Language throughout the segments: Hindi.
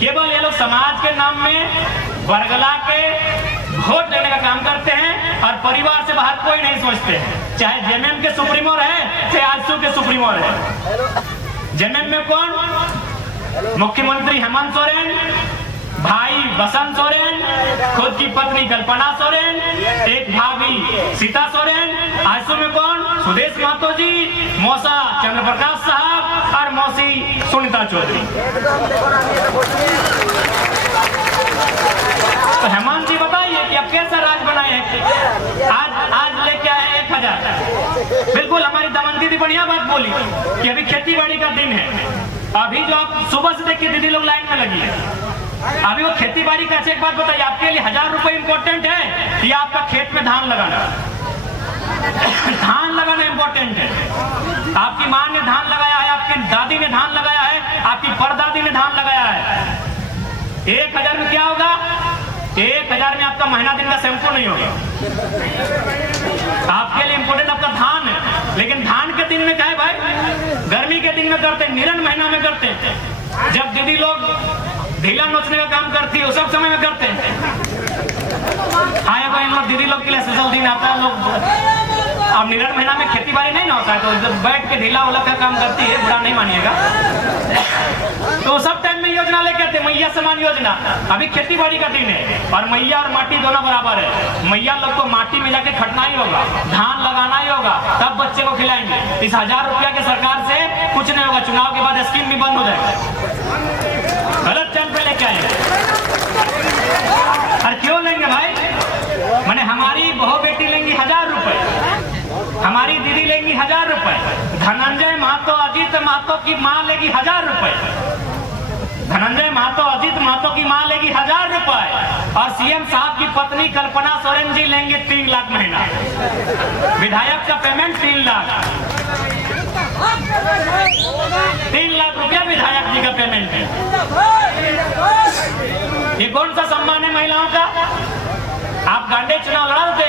केवल ये लोग समाज के नाम में बरगला के वोट लेने का काम करते हैं और परिवार से बाहर कोई नहीं सोचते हैं। चाहे जेएमएम के सुप्रीमो रहे, चाहे आजसू के सुप्रीमो रहे। जेएमएम में कौन? मुख्यमंत्री हेमंत सोरेन, भाई बसंत सोरेन, खुद की पत्नी कल्पना सोरेन, एक भाभी सीता सोरेन। आजसू में कौन? सुदेश महतो जी, मौसा चंद्रप्रकाश साहब और मौसी सुनीता चौधरी। तो हेमंत जी बताइए कि अब कैसा राज बनाए हैं? आज लेके आए 1000। बिल्कुल हमारी दमन दीदी बढ़िया बात बोली कि अभी खेती बाड़ी का दिन है। अभी जो आप सुबह से देखिए दीदी लोग लाइन में लगी है, अभी वो खेती बाड़ी का। एक बात बताइए, आपके लिए 1000 रुपए इंपॉर्टेंट है या आपका खेत में धान लगाना? धान लगाना इंपॉर्टेंट है। आपकी माँ ने धान लगाया है, आपकी दादी ने धान लगाया है, आपकी परदादी ने धान लगाया है। 1000 में क्या होगा? 1000 में आपका महीना दिन का शैम्पू नहीं होगा। आपके लिए इंपॉर्टेंट आपका धान है, लेकिन धान के दिन में क्या है भाई? गर्मी के दिन में करते हैं, निरन महीना में करते हैं, जब दीदी लोग ढीला नोचने का काम करती है उस सब समय में करते हैं। हाँ भाई, लोग दीदी लोग के लिए स्पेशल दिन आता है। लोग अब निरन महीना में खेती बाड़ी नहीं ना होता है, तो जब बैठ के ढीला उलग का काम करती है, बुरा नहीं मानिएगा। तो सब टाइम में योजना लेके आते, मैया समान योजना। अभी खेती बाड़ी का दिन है और मैया और माटी दोनों बराबर है। मैया लोग को माटी में जाके खटना ही होगा, धान लगाना ही होगा, तब बच्चे को खिलाएंगे। इस 1000 रुपया की सरकार से कुछ नहीं होगा। चुनाव के बाद स्कीम भी बंद हो जाएगा। गलत चैन पे लेके आए। और क्यों लेंगे भाई? मैंने हमारी बहू बेटी लेंगी 1000 रुपए, हमारी दीदी लेंगी 1000 रुपए, धनंजय महतो अजीत महतो की माँ लेगी 1000 रुपए, धनंजय महतो अजीत महतो की माँ लेगी 1000 रुपए, और सीएम साहब की पत्नी कल्पना सोरेन जी लेंगे 3 लाख महीना। विधायक का पेमेंट 3 लाख, 3 लाख रुपया विधायक जी का पेमेंट है। ये कौन सा सम्मान है महिलाओं का? आप गांडे चुनाव लड़ा देते,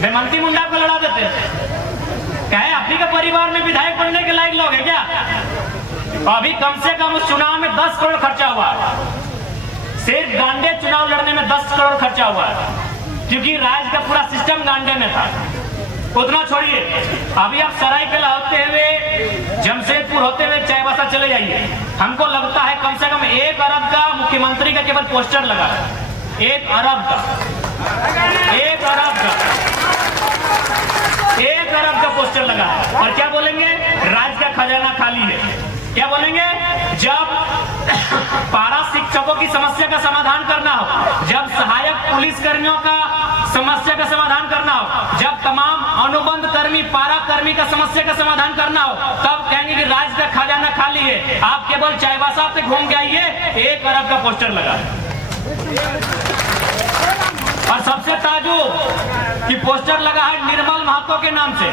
बेमंती मुंडा को लड़ा देते। क्या है, आप ही का परिवार में विधायक बनने के लायक लोग है क्या? अभी कम से कम उस चुनाव में 10 करोड़ खर्चा हुआ है। सिर्फ गांडे चुनाव लड़ने में 10 करोड़ खर्चा हुआ है, क्योंकि राज्य का पूरा सिस्टम गांडे में था। उतना छोड़िए, अभी आप सरायकेला होते हुए, जमशेदपुर होते हुए चाईबासा चले जाइए, हमको लगता है कम से कम 1 अरब का मुख्यमंत्री का केवल पोस्टर लगा है। 1 अरब का, 1 अरब का, 1 अरब का पोस्टर लगा है। और क्या बोलेंगे? राज्य का खजाना खाली है। क्या बोलेंगे? जब पारा शिक्षकों की समस्या का समाधान करना हो, जब सहायक पुलिस कर्मियों का समस्या का समाधान करना हो, जब तमाम अनुबंध कर्मी, पारा कर्मी का समस्या का समाधान करना हो, तब कहेंगे कि राज्य का खजाना खाली है। आप केवल चाईबासा से घूम के आइए, 1 अरब का पोस्टर लगा है। और सबसे ताजुब कि पोस्टर लगा है निर्मल महतो के नाम से,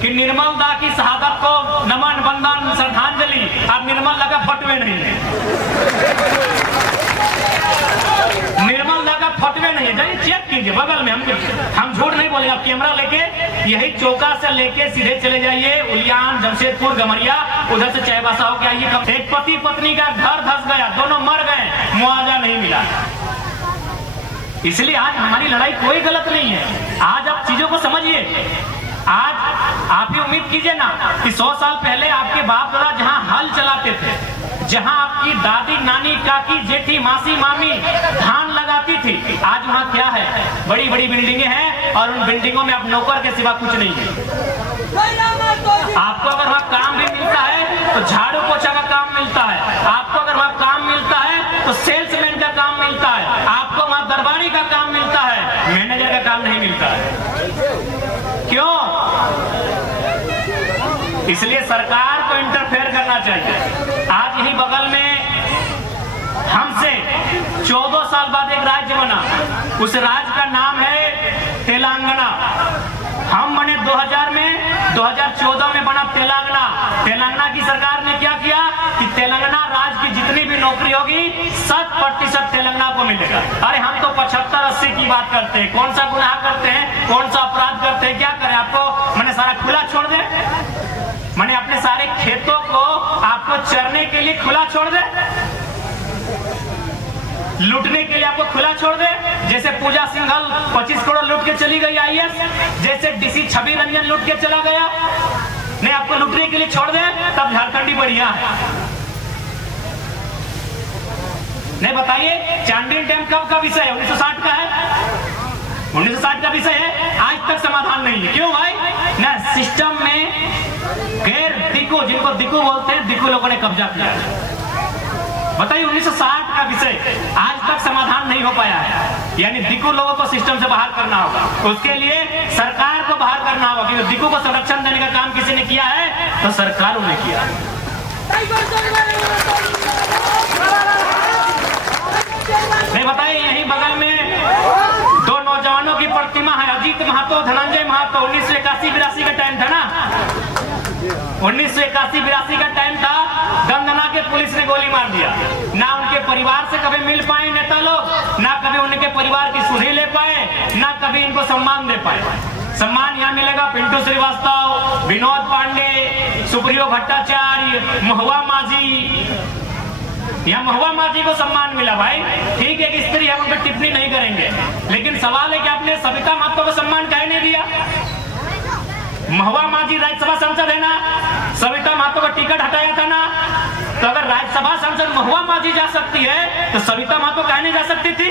कि निर्मल दा की शहादत को नमन वंदन श्रद्धांजलि। अब निर्मल लगा फटवे नहीं है, निर्मल दा का फटवे नहीं है। जाइए चेक कीजिए बगल में, हम झूठ नहीं बोलेंगे। आप कैमरा लेके यही चौका से लेके सीधे चले जाइए, उलियान, जमशेदपुर, गमरिया, उधर से चाईबासा होके आइए। एक पति पत्नी का घर धस गया, दोनों मर गए, मुआवजा नहीं मिला। इसलिए आज हमारी लड़ाई कोई गलत नहीं है। आज आप चीजों को समझिए। आज आप ही उम्मीद कीजिए ना कि 100 साल पहले आपके बाप दादा जहां हल चलाते थे, जहां आपकी दादी, नानी, काकी, जेठी, मासी, मामी धान लगाती थी, आज वहां क्या है? बड़ी बड़ी बिल्डिंगें हैं और उन बिल्डिंगों में आप नौकर के सिवा कुछ नहीं है। आपको अगर वहां काम भी मिलता है तो झाड़ू पोछा का काम मिलता है, आपको अगर वहां काम मिलता है तो सेल्समैन का काम मिलता है, आपको वहां दरबारी का काम मिलता है, मैनेजर का काम नहीं मिलता है। क्यों? इसलिए सरकार को इंटरफेयर करना चाहिए। आज यही बगल में हमसे 14 साल बाद एक राज्य बना, उस राज्य का नाम है तेलंगाना। हम बने 2000 में, 2014 में बना तेलंगाना। तेलंगाना की सरकार ने क्या किया कि तेलंगाना राज्य की जितनी भी नौकरी होगी 100% तेलंगाना को मिलेगा। अरे हम तो 75-80 की बात करते हैं। कौन सा गुनाह करते हैं, कौन सा अपराध करते हैं, क्या करें? आपको मैंने सारा खुला छोड़ दे, मैंने अपने सारे खेतों को आपको चरने के लिए खुला छोड़ दे। लूटने के लिए आपको खुला छोड़ दे, जैसे पूजा सिंघल 25 करोड़ लूट के चली गई IAS, जैसे DC छवि रंजन लूट के चला गया, नहीं आपको लूटने के लिए छोड़ दे, तब झारखंडी बढ़िया है। नहीं बताइए, चांदनी डैम कब का विषय है? 1960 का है, 1960 का विषय है, आज तक समाधान नहीं है। क्यों भाई? ना सिस्टम में गैर दिक्कू, जिनको दिक्कू बोलते हैं, दिक्कू लोगों ने कब्जा किया। बताइए, 1960 का विषय आज तक समाधान नहीं हो पाया है, यानी दिक्कू लोगों को सिस्टम से बाहर करना होगा। उसके लिए सरकार को बाहर करना होगा, क्योंकि दिक्कू को संरक्षण देने का काम किसी ने किया है तो सरकारों ने किया। नहीं बताइए, यहीं बगल में 2 नौजवानों की प्रतिमा है, अजीत महतो, धनंजय महतो। 1981-82 का टाइम था ना, 1981-82 का टाइम था, गंदना के पुलिस ने गोली मार दिया। ना उनके परिवार से कभी मिल पाए नेता लोग, ना कभी उनके परिवार की सुधि ले पाए, ना कभी इनको सम्मान दे पाए। सम्मान यहाँ मिलेगा पिंटू श्रीवास्तव, विनोद पांडे, सुप्रियो भट्टाचार्य, महुआ माझी। यहाँ महुआ माझी को सम्मान मिला भाई, ठीक है कि स्त्री है, उन पर टिप्पणी नहीं करेंगे, लेकिन सवाल है कि आपने सविता महतो को सम्मान काहे नहीं दिया? महुआ माझी राज्यसभा सांसद है ना, सविता महतो का टिकट हटाया था ना, तो अगर राज्यसभा सांसद महुआ माझी जा सकती है तो सविता महतो काहे नहीं जा सकती थी?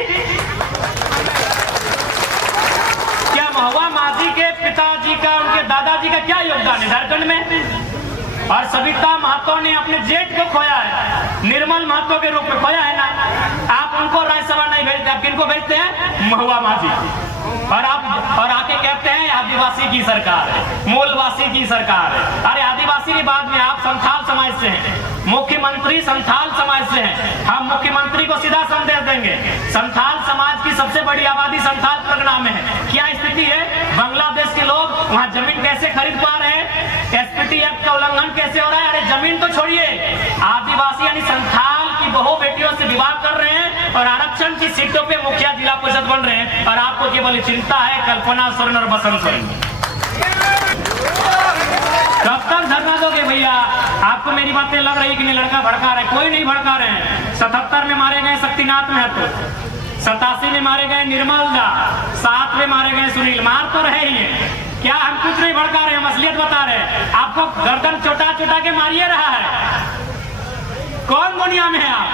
क्या महुआ माझी के पिताजी का, उनके दादाजी का क्या योगदान है झारखंड में? और सविता महतो ने अपने जेठ को खोया है, निर्मल महतो के रूप में खोया है ना। आप उनको राज्यसभा नहीं भेजते, आप किनको भेजते हैं? महुआ माझी। और आके कहते हैं आदिवासी की सरकार है, मूलवासी की सरकार है। अरे आदिवासी की बात में, आप संथाल समाज से हैं, मुख्यमंत्री संथाल समाज से हैं, हम मुख्यमंत्री को सीधा संदेश देंगे। संथाल समाज की सबसे बड़ी आबादी संथाल परगना में है। क्या स्थिति है? बांग्लादेश के लोग वहाँ जमीन कैसे खरीद पा रहे हैं? SPT एक्ट का उल्लंघन कैसे हो रहा है? अरे जमीन तो छोड़िए, आदिवासी यानी संथाल की बहू बेटियों से विवाह कर रहे हैं और आरक्षण की सीटों पे मुखिया जिला परिषद बन रहे हैं, और आपको केवल चिंता है कल्पना सोरेन और बसंत सोरेन। कब तक धरना दोगे भैया? आपको मेरी बातें लग रही कि नहीं लड़का भड़का रहे? कोई नहीं भड़का रहे हैं। 77 में मारे गए शक्तिनाथ महतो, 87 में मारे गए निर्मल दा, 7 में मारे गए सुनील। मार तो रहे ही है, क्या हम कुछ नहीं भड़का रहे, हम असलियत बता रहे हैं। आपको गर्दन चोटा चोटा के मारिए रहा है, कौन दुनिया में है आप?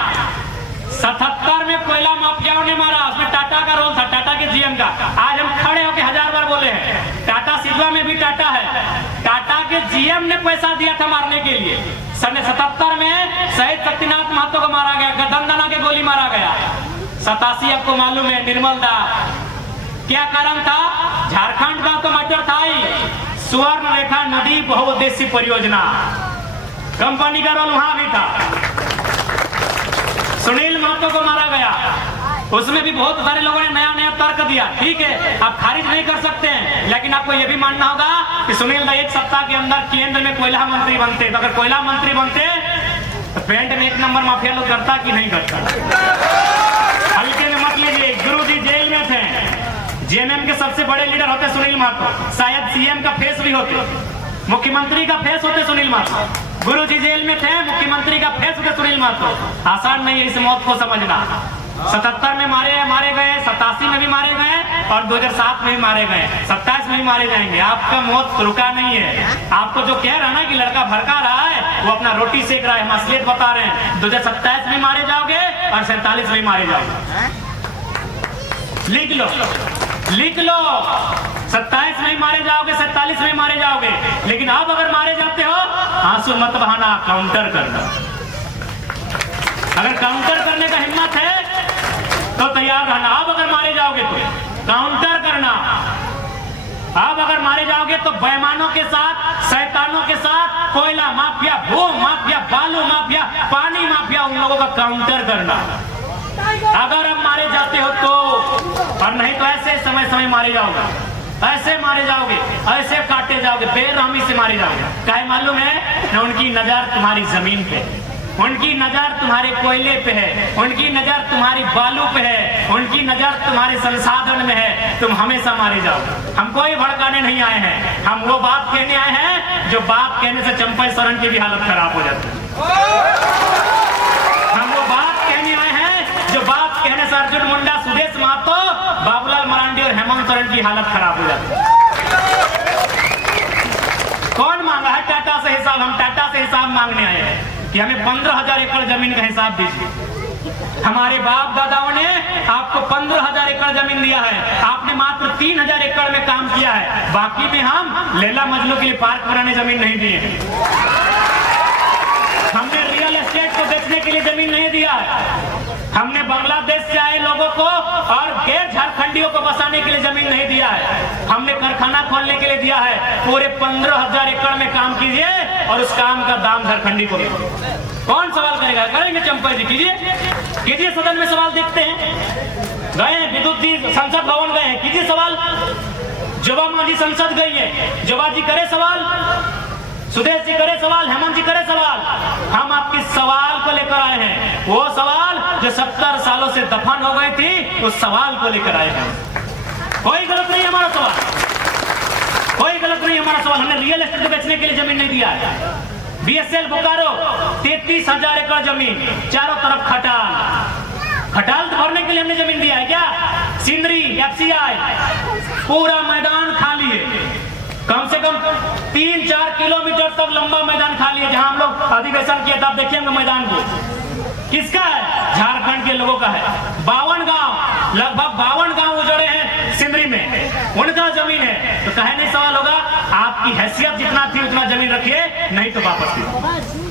77 में कोयला माफियाओं ने मारा, उसमें टाटा का रोल था, टाटा के GM का। आज हम खड़े होकर 1000 बार बोले हैं, टाटा सिल्वा में भी टाटा है, टाटा के GM ने पैसा दिया था मारने के लिए। 77 में शहीद शक्तिनाथ महतो को मारा गया, गदनदना के गोली मारा गया। 87 आपको मालूम है, निर्मल दा। क्या कारण था? झारखंड का तो मैटर था ही, स्वर्ण रेखा नदी बहुउद्देशीय परियोजना, कंपनी का रोल वहां भी था। सुनील महतो को मारा गया, उसमें भी बहुत सारे लोगों ने नया नया तर्क दिया। ठीक है, आप खारिज नहीं कर सकते हैं, लेकिन आपको यह भी मानना होगा कि सुनील दा 1 सप्ताह के अंदर केंद्र में कोयला मंत्री बनते, तो अगर कोयला मंत्री बनते तो पेंट में 1 नंबर माफिया लोग करता कि नहीं करता? हल्के में मत लीजिए, गुरु जी जेल में थे, JMM के सबसे बड़े लीडर होते सुनील महतो, शायद CM का फेस भी होते, मुख्यमंत्री का फेस होते सुनील महतो। गुरु जी जेल में थे, मुख्यमंत्री का फेस होते सुनील महतो। आसान नहीं है इस मौत को समझना। 77 में मारे गए, 87 में भी मारे गए, और 2007 में भी मारे गए, 27 में भी मारे जाएंगे। आपका मौत रुका नहीं है। आपको जो कह रहा है ना कि लड़का भड़का रहा है, वो अपना रोटी सेक रहा है, हम असलियत बता रहे हैं। 2027 में मारे जाओगे और 47 में मारे जाओगे। लिख लो, लिख लो, 27 में मारे जाओगे, 47 में मारे जाओगे। लेकिन अब अगर मारे जाते हो, आंसू मत बहाना, काउंटर करना। अगर काउंटर करने का हिम्मत है तो तैयार रहना। अब अगर मारे जाओगे तो काउंटर करना। अब अगर मारे जाओगे तो बेईमानों के साथ, शैतानों के साथ, कोयला माफिया, भू माफिया, बालू माफिया, पानी माफिया, उन लोगों का काउंटर करना। अगर अब मारे जाते हो तो, और नहीं तो ऐसे समय समय मारे जाओगे, ऐसे मारे जाओगे, ऐसे काटे जाओगे, बेरहमी से मारे जाओगे। काहे मालूम है? न उनकी नजर तुम्हारी जमीन पे, उनकी नजर तुम्हारे कोयले पे है, उनकी नजर तुम्हारी बालू पे है, उनकी नजर तुम्हारे संसाधन में है। तुम हमेशा मारे जाओगे। हम कोई भड़काने नहीं आए हैं, हम वो बात कहने आए हैं जो बात कहने से चंपई सोरेन की भी हालत खराब हो जाती है। हम वो बात कहने आए हैं जो बात कहने से और हेमंत सोरेन की हालत खराब हो जाती है। कौन मांगा है टाटा से हिसाब? हम टाटा से हिसाब मांगने आए हैं कि हमें 15,000 एकड़ जमीन का हिसाब दीजिए। हमारे बाप दादाओं ने आपको 15,000 एकड़ जमीन दिया है, आपने मात्र 3,000 एकड़ में काम किया है, बाकी में हम लैला मजनू के लिए पार्क बनाने जमीन नहीं दिए, हमने रियल एस्टेट को बेचने के लिए जमीन नहीं दिया है, हमने बांग्लादेश से आए लोगों को और गैर झारखंडियों को बसाने के लिए जमीन नहीं दिया है, हमने कारखाना खोलने के लिए दिया है। पूरे 15,000 एकड़ में काम कीजिए और उस काम का दाम झारखंडी को कौन सवाल करेगा? करेंगे चंपा जी, कीजिए सदन में सवाल। देखते हैं, गए हैं विद्युत जी संसद भवन गए हैं, कीजिए सवाल। जोबा मांझी संसद गई है, जोबा जी करे सवाल, सुदेश जी करे सवाल, हेमंत जी करे सवाल। हम आपके सवाल को लेकर आए हैं, वो सवाल जो 70 सालों से दफन हो गई थी, उस सवाल को लेकर आए हैं। कोई गलत नहीं हमारा सवाल, कोई गलत नहीं हमारा सवाल। हमने रियल एस्टेट बेचने के लिए जमीन नहीं दिया है। बीएसएल बोकारो 33,000 एकड़ जमीन, चारों तरफ खटाल भरने के लिए हमने जमीन दिया है क्या? सिंदरी एफसीआई पूरा मैदान खाली है, कम से कम 3-4 किलोमीटर तक लंबा मैदान खाली है। जहां हम लोग अधिवेशन किए तब देखेंगे मैदान को, किसका है? झारखंड के लोगों का है। 52 गांव, लगभग 52 गांव उजड़े हैं सिंदरी में, उनका जमीन है। तो कहे नहीं सवाल होगा, आपकी हैसियत जितना थी उतना जमीन रखिए, नहीं तो वापस कीजिए।